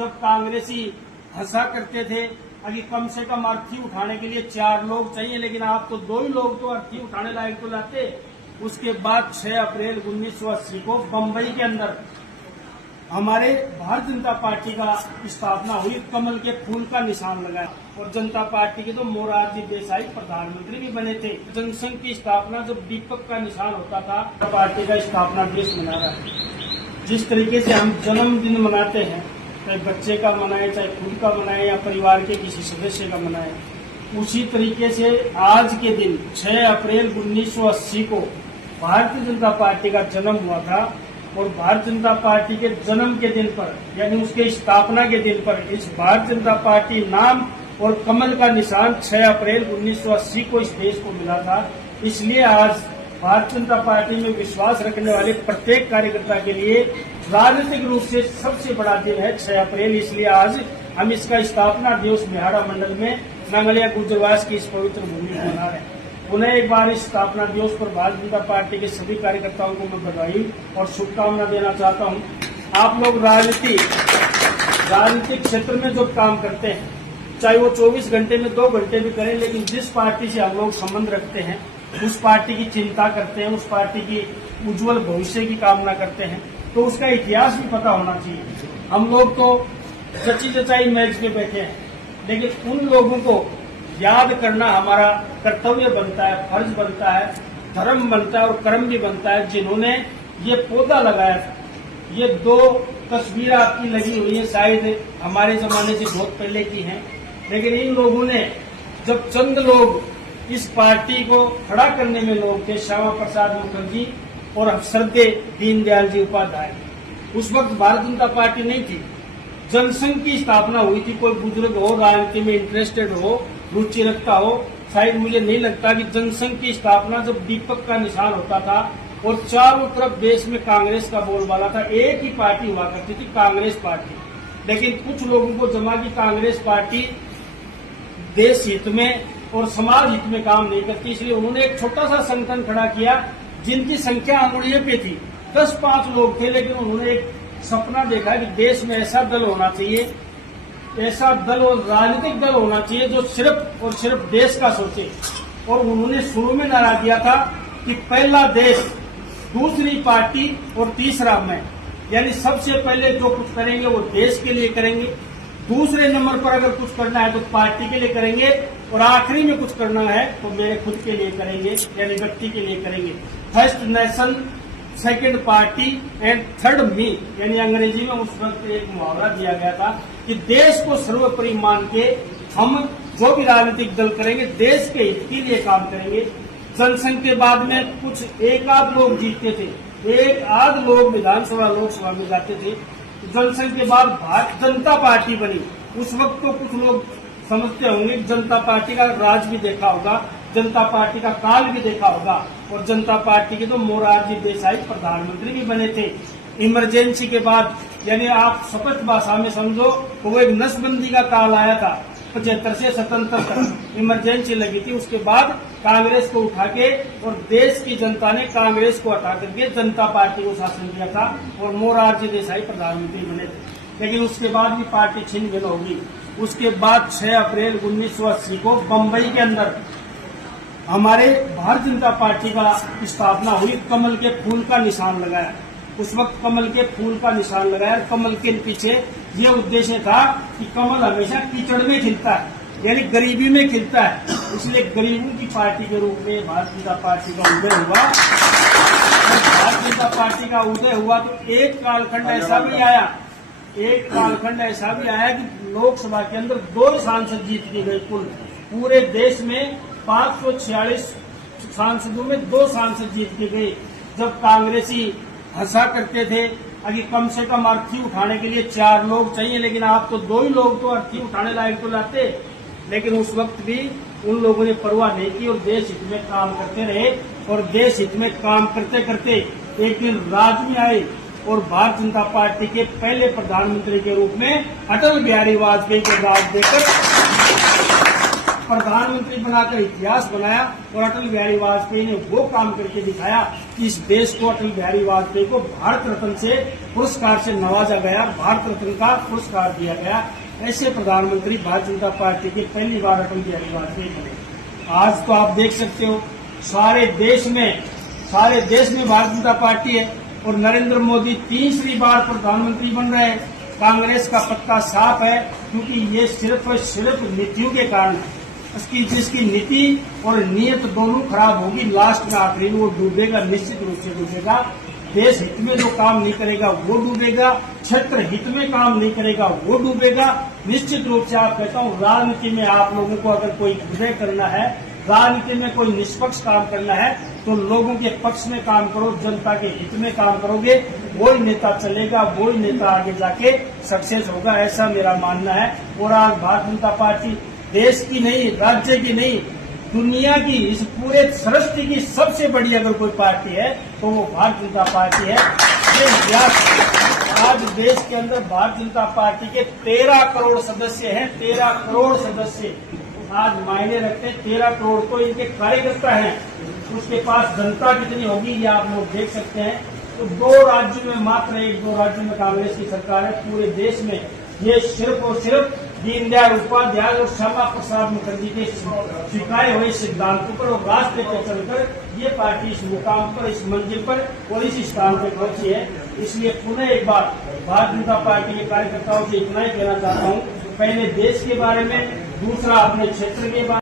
जब कांग्रेसी हंसा करते थे अभी कम से कम अर्थी उठाने के लिए 4 लोग चाहिए, लेकिन आप तो 2 ही लोग तो अर्थी उठाने लायक तो लाते। उसके बाद 6 अप्रैल 1980 को बम्बई के अंदर हमारे भारतीय जनता पार्टी का स्थापना हुई, कमल के फूल का निशान लगाया और जनता पार्टी के तो मोरारजी देसाई प्रधानमंत्री भी बने थे। जनसंघ की स्थापना जब दीपक का निशान होता था, पार्टी का स्थापना दिवस मना रहा है। जिस तरीके से हम जन्मदिन मनाते हैं, चाहे बच्चे का मनाए, चाहे खुद का मनाए या परिवार के किसी सदस्य का मनाए, उसी तरीके से आज के दिन 6 अप्रैल 1980 को भारतीय जनता पार्टी का जन्म हुआ था और भारतीय जनता पार्टी के जन्म के दिन पर यानी उसके स्थापना के दिन पर इस भारतीय जनता पार्टी नाम और कमल का निशान 6 अप्रैल 1980 को इस देश को मिला था। इसलिए आज भारतीय जनता पार्टी में विश्वास रखने वाले प्रत्येक कार्यकर्ता के लिए राजनीतिक रूप से सबसे बड़ा दिन है 6 अप्रैल। इसलिए आज हम इसका स्थापना दिवस बिहाड़ा मंडल में नंगलिया गुजरवास की इस पवित्र भूमि में मना रहे हैं। उन्हें एक बार इस स्थापना दिवस पर भारतीय जनता पार्टी के सभी कार्यकर्ताओं को मैं बधाई और शुभकामना देना चाहता हूं। आप लोग राजनीतिक क्षेत्र में जो काम करते हैं, चाहे वो 24 घंटे में 2 घंटे भी करें, लेकिन जिस पार्टी से हम लोग संबंध रखते हैं, उस पार्टी की चिंता करते हैं, उस पार्टी की उज्जवल भविष्य की कामना करते हैं, तो उसका इतिहास भी पता होना चाहिए। हम लोग तो सच्ची सच्चाई मैच पे बैठे हैं, लेकिन उन लोगों को याद करना हमारा कर्तव्य बनता है, फर्ज बनता है, धर्म बनता है और कर्म भी बनता है, जिन्होंने ये पौधा लगाया था। ये 2 तस्वीरें आपकी लगी हुई है, शायद हमारे जमाने से बहुत पहले की हैं, लेकिन इन लोगों ने, जब चंद लोग इस पार्टी को खड़ा करने में लोग थे, श्यामा प्रसाद मुखर्जी और श्रद्धे दीनदयाल जी उपाध्याय, उस वक्त भारतीय जनता पार्टी नहीं थी। जनसंघ की स्थापना हुई थी। कोई बुजुर्ग हो, राजनीति में इंटरेस्टेड हो, रुचि रखता हो, शायद मुझे नहीं लगता कि जनसंघ की स्थापना जब दीपक का निशान होता था और चारों तरफ देश में कांग्रेस का बोलबाला था, एक ही पार्टी हुआ करती थी, कांग्रेस पार्टी। लेकिन कुछ लोगों को जमा की कांग्रेस पार्टी देश हित में और समाज हित में काम नहीं करती, इसलिए उन्होंने एक छोटा सा संगठन खड़ा किया जिनकी संख्या अंगुलियों पे थी, 10-5 लोग थे, लेकिन उन्होंने एक सपना देखा कि देश में ऐसा दल होना चाहिए, ऐसा दल और राजनीतिक दल होना चाहिए जो सिर्फ और सिर्फ देश का सोचे। और उन्होंने शुरू में नारा दिया था कि पहला देश, दूसरी पार्टी और तीसरा मैं, यानी सबसे पहले जो कुछ करेंगे वो देश के लिए करेंगे, दूसरे नंबर पर अगर कुछ करना है तो पार्टी के लिए करेंगे और आखिरी में कुछ करना है तो मेरे खुद के लिए करेंगे, यानी व्यक्ति के लिए करेंगे। First nation, second party and third me, यानी अंग्रेजी में उस वक्त एक मुहावरा दिया गया था कि देश को सर्वोपरि मान के हम जो भी राजनीतिक दल करेंगे देश के हित के लिए काम करेंगे। जनसंघ के बाद में कुछ एक आध लोग जीतते थे, एक आध लोग विधानसभा लोकसभा में जाते थे। जनसंघ के बाद भारतीय जनता पार्टी बनी। उस वक्त तो कुछ लोग समझते होंगे जनता पार्टी का राज भी देखा होगा, जनता पार्टी का काल भी देखा होगा, और जनता पार्टी के तो मोरारजी देसाई प्रधानमंत्री भी बने थे। इमरजेंसी के बाद, यानी आप स्पष्ट भाषा में समझो तो वो एक नसबंदी का काल आया था 75 से 77 तक इमरजेंसी लगी थी। उसके बाद कांग्रेस को उठा के और देश की जनता ने कांग्रेस को हटा करके जनता पार्टी को शासन दिया था और मोरारजी देसाई प्रधानमंत्री बने थे। लेकिन उसके बाद भी पार्टी छिन्न भिन्न होगी। उसके बाद 6 अप्रैल 1980 को बम्बई के अंदर हमारे भारतीय जनता पार्टी का स्थापना हुई, कमल के फूल का निशान लगाया। उस वक्त कमल के फूल का निशान लगाया। कमल के पीछे ये उद्देश्य था कि कमल हमेशा कीचड़ में खिलता है, यानी गरीबी में खिलता है, इसलिए गरीबों की पार्टी के रूप में भारतीय जनता पार्टी का उदय हुआ। भारतीय जनता पार्टी का उदय हुआ तो एक कालखंड ऐसा भी आया कि लोकसभा के अंदर 2 सांसद जीत के गए। कुल पूरे देश में 546 सांसदों में 2 सांसद जीत के गए। जब कांग्रेसी हंसा करते थे अभी कम से कम अर्थी उठाने के लिए 4 लोग चाहिए, लेकिन आप तो 2 ही लोग तो अर्थी उठाने लायक तो लाते। लेकिन उस वक्त भी उन लोगों ने परवाह नहीं की और देश हित में काम करते रहे। और देश हित में काम करते करते एक दिन राज में आए और भारतीय जनता पार्टी के पहले प्रधानमंत्री के रूप में अटल बिहारी वाजपेयी को दाव देकर प्रधानमंत्री बनाकर इतिहास बनाया और अटल बिहारी वाजपेयी ने वो काम करके दिखाया कि इस देश को अटल बिहारी वाजपेयी को भारत रत्न से पुरस्कार से नवाजा गया, भारत रत्न का पुरस्कार दिया गया। ऐसे प्रधानमंत्री भारतीय जनता पार्टी के पहली बार अटल बिहारी वाजपेयी बने। आज तो आप देख सकते हो सारे देश में भारतीय जनता पार्टी है और नरेंद्र मोदी तीसरी बार प्रधानमंत्री बन रहे हैं। कांग्रेस का पत्ता साफ है, क्योंकि ये सिर्फ नीतियों के कारण है। जिसकी नीति और नीयत दोनों खराब होगी, लास्ट में आखिरी में वो डूबेगा, निश्चित रूप से डूबेगा। देश हित में जो काम नहीं करेगा वो डूबेगा, क्षेत्र हित में काम नहीं करेगा वो डूबेगा। निश्चित रूप से आप कहता हूँ, राजनीति में आप लोगों को अगर कोई विजय करना है, राजनीति में कोई निष्पक्ष काम करना है, तो लोगों के पक्ष में काम करो, जनता के हित में काम करोगे, वही नेता चलेगा, वही नेता आगे जाके सक्सेस होगा, ऐसा मेरा मानना है। और आज भारतीय जनता पार्टी देश की नहीं, राज्य की नहीं, दुनिया की, इस पूरे सृष्टि की सबसे बड़ी अगर कोई पार्टी है तो वो भारतीय जनता पार्टी है। ये इतिहास, आज देश के अंदर भारतीय जनता पार्टी के 13 करोड़ सदस्य हैं। 13 करोड़ सदस्य आज मायने रखते हैं। 13 करोड़ तो इनके कार्यकर्ता हैं, उसके पास जनता कितनी होगी ये आप लोग देख सकते हैं। तो 2 राज्यों में, मात्र 1-2 राज्यों में कांग्रेस की सरकार है। पूरे देश में ये सिर्फ और सिर्फ दीनदयाल उपाध्याय और श्यामा प्रसाद मुखर्जी के सिखाए हुए सिद्धांतों पर और रास्ते पर चलकर ये पार्टी इस मुकाम पर, इस मंजिल पर और इस स्थान पर पहुंची है। इसलिए पुनः एक बार भारतीय जनता पार्टी के कार्यकर्ताओं से इतना ही कहना चाहता हूँ, पहले देश के बारे में, दूसरा अपने क्षेत्र के बारे में।